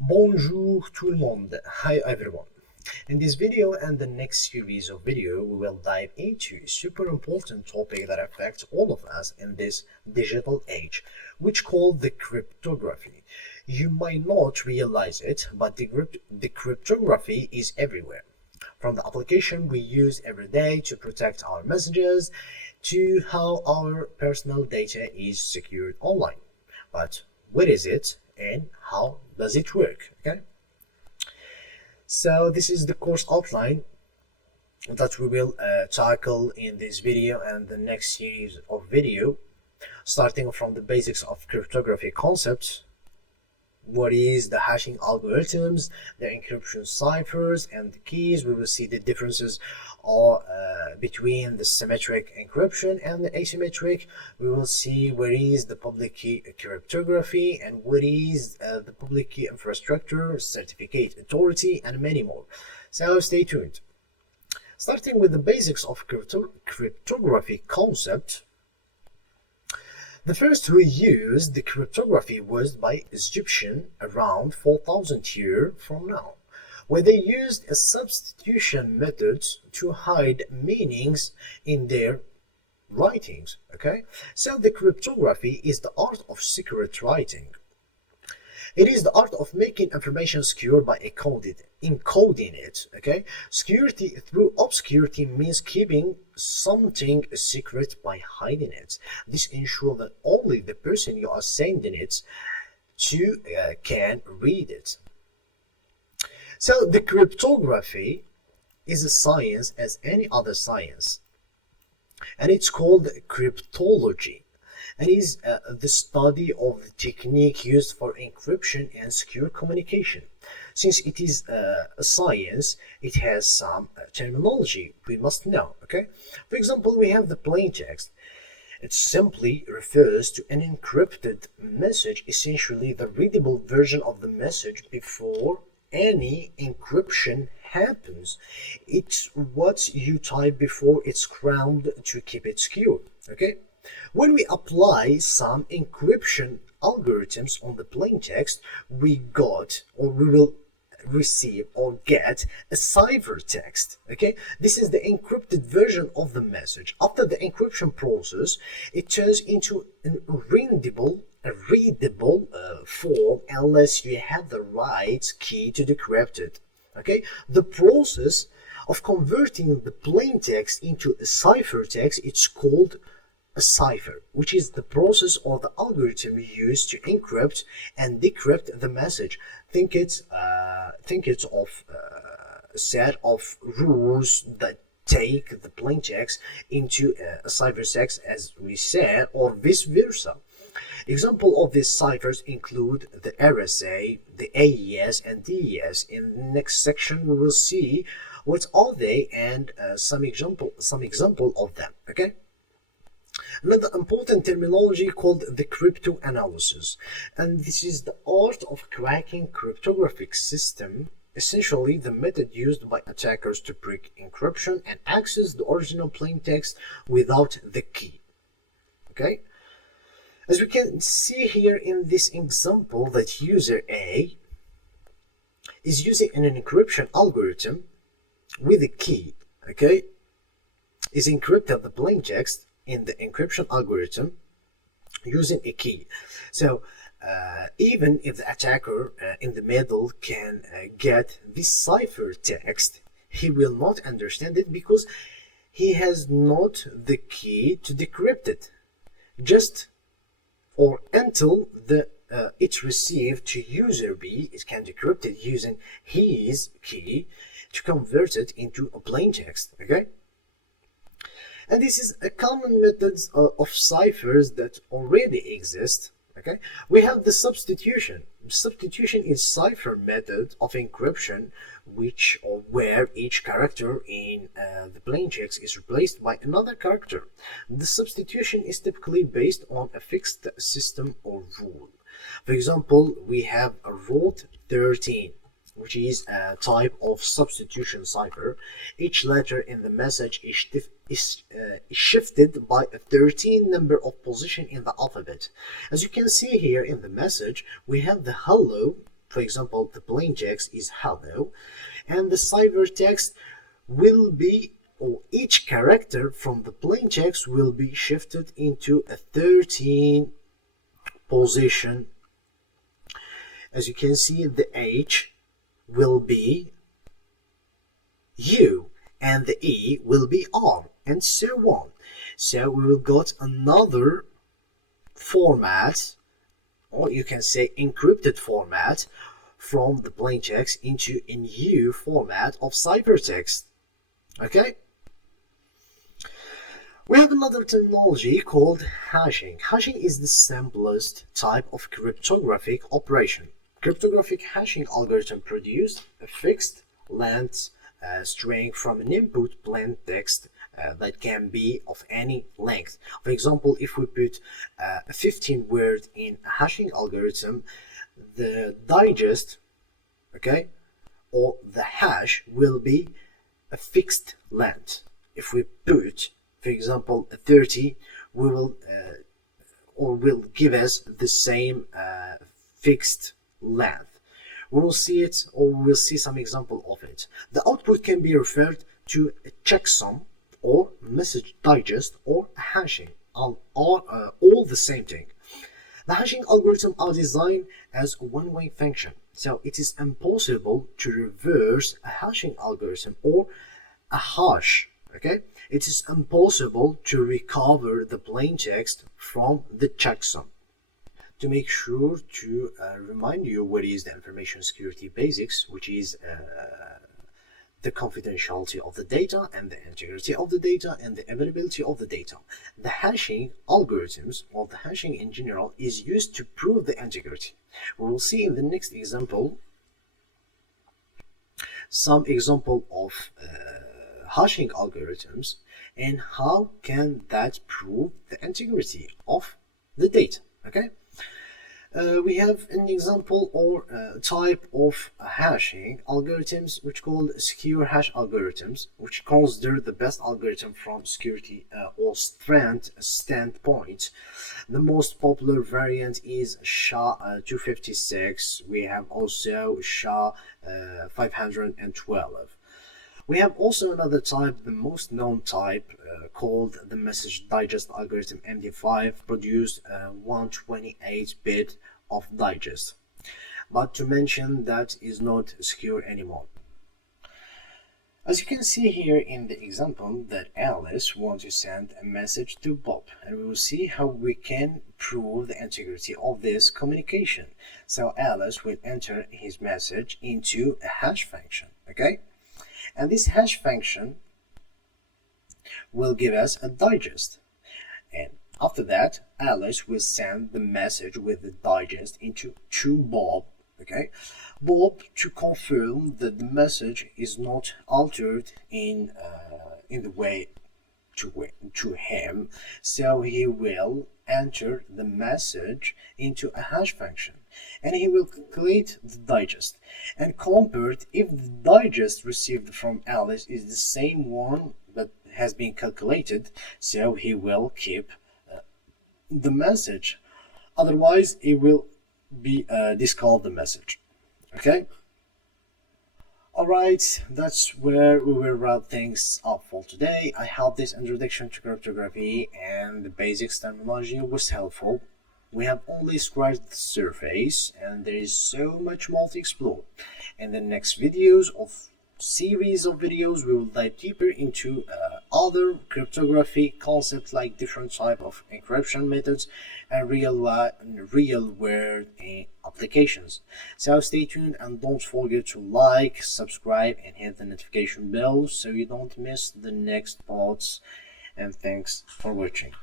Bonjour tout le monde. Hi everyone. In this video and the next series of video, we will dive into a super important topic that affects all of us in this digital age, which called the cryptography. You might not realize it, but the cryptography is everywhere. From the application we use every day to protect our messages to how our personal data is secured online. But what is it and how does it work? Okay, so this is the course outline that we will tackle in this video and the next series of video, starting from the basics of cryptography concepts. What is the hashing algorithms, the encryption ciphers, and the keys. We will see the differences between the symmetric encryption and the asymmetric. We will see what is the public key cryptography and what is the public key infrastructure, certificate authority, and many more. So stay tuned. Starting with the basics of cryptography concept. The first who used the cryptography was by Egyptian around 4000 years from now, where they used a substitution method to hide meanings in their writings. Okay, so the cryptography is the art of secret writing. It is the art of making information secure by encoding it. Okay, security through obscurity means keeping something a secret by hiding it. This ensures that only the person you are sending it to can read it. So the cryptography is a science as any other science, and it's called cryptology, and is the study of the technique used for encryption and secure communication. Since it is a science, it has some terminology we must know. Okay, for example, we have the plaintext. It simply refers to an encrypted message, essentially the readable version of the message before any encryption happens. It's what you type before it's crammed to keep it secure. Okay, when we apply some encryption algorithms on the plaintext, we will receive or get a ciphertext. Okay, this is the encrypted version of the message. After the encryption process, it turns into a readable form unless you have the right key to decrypt it. Okay, the process of converting the plaintext into a ciphertext, it's called a cipher, which is the process or the algorithm used to encrypt and decrypt the message. Think it's of a set of rules that take the plaintext into a ciphertext, as we said, or vice versa. Example of these ciphers include the RSA, the AES, and DES. In the next section, we will see what are they and some example of them. Okay. Another important terminology called the cryptanalysis, and this is the art of cracking cryptographic system, essentially the method used by attackers to break encryption and access the original plaintext without the key. Okay, as we can see here in this example, that user A is using an encryption algorithm with a key. Okay, is encrypted the plaintext in the encryption algorithm using a key. So even if the attacker in the middle can get this ciphertext, he will not understand it because he has not the key to decrypt it, just or until it's received to user B. It can decrypt it using his key to convert it into a plaintext. Okay, and this is a common method of ciphers that already exist. Okay, we have the substitution. Substitution is cipher method of encryption, where each character in the plaintext is replaced by another character. The substitution is typically based on a fixed system or rule. For example, we have a root 13, which is a type of substitution cipher. Each letter in the message is shifted by a 13 number of position in the alphabet. As you can see here in the message, we have the hello For example, the plaintext is hello, and the ciphertext will be, or each character from the plaintext will be shifted into a 13 position. As you can see, the H will be U and the E will be R, and so on. So we will got another format, or you can say encrypted format, from the plaintext into a new format of ciphertext. Okay? We have another terminology called hashing. Hashing is the simplest type of cryptographic operation. Cryptographic hashing algorithm produce a fixed length string from an input plaintext that can be of any length. For example, if we put a 15 word in a hashing algorithm, the digest, okay, or the hash will be a fixed length. If we put, for example, a 30, we will will give us the same fixed length. We will see it, or we will see some example of it. The output can be referred to a checksum or message digest or hashing, all the same thing. The hashing algorithm are designed as a one-way function, so it is impossible to reverse a hashing algorithm or a hash. Okay, it is impossible to recover the plaintext from the checksum. To make sure to remind you what is the information security basics, which is the confidentiality of the data and the integrity of the data and the availability of the data. The hashing algorithms, or the hashing in general, is used to prove the integrity. We will see in the next example some example of hashing algorithms and how can that prove the integrity of the data. Okay. We have an example or type of hashing algorithms which called secure hash algorithms, which consider the best algorithm from security or strength standpoint. The most popular variant is SHA-256. We have also SHA-512. We have also another type, the most known type, called the message digest algorithm MD5, produced 128-bit of digest. But to mention, that is not secure anymore. As you can see here in the example, that Alice wants to send a message to Bob, and we will see how we can prove the integrity of this communication. So Alice will enter his message into a hash function, okay? And this hash function will give us a digest. And after that, Alice will send the message with the digest to Bob, okay? Bob, to confirm that the message is not altered in the way to him, so he will enter the message into a hash function, and he will calculate the digest and compare it if the digest received from Alice is the same one that has been calculated, so he will keep the message, otherwise he will be discard the message. Okay. Alright, that's where we will wrap things up for today. I hope this introduction to cryptography and the basics terminology was helpful. We have only scratched the surface and there is so much more to explore. In the next videos of series of videos, we will dive deeper into other cryptography concepts like different type of encryption methods and real world applications. So stay tuned and don't forget to like, subscribe and hit the notification bell so you don't miss the next parts, and thanks for watching.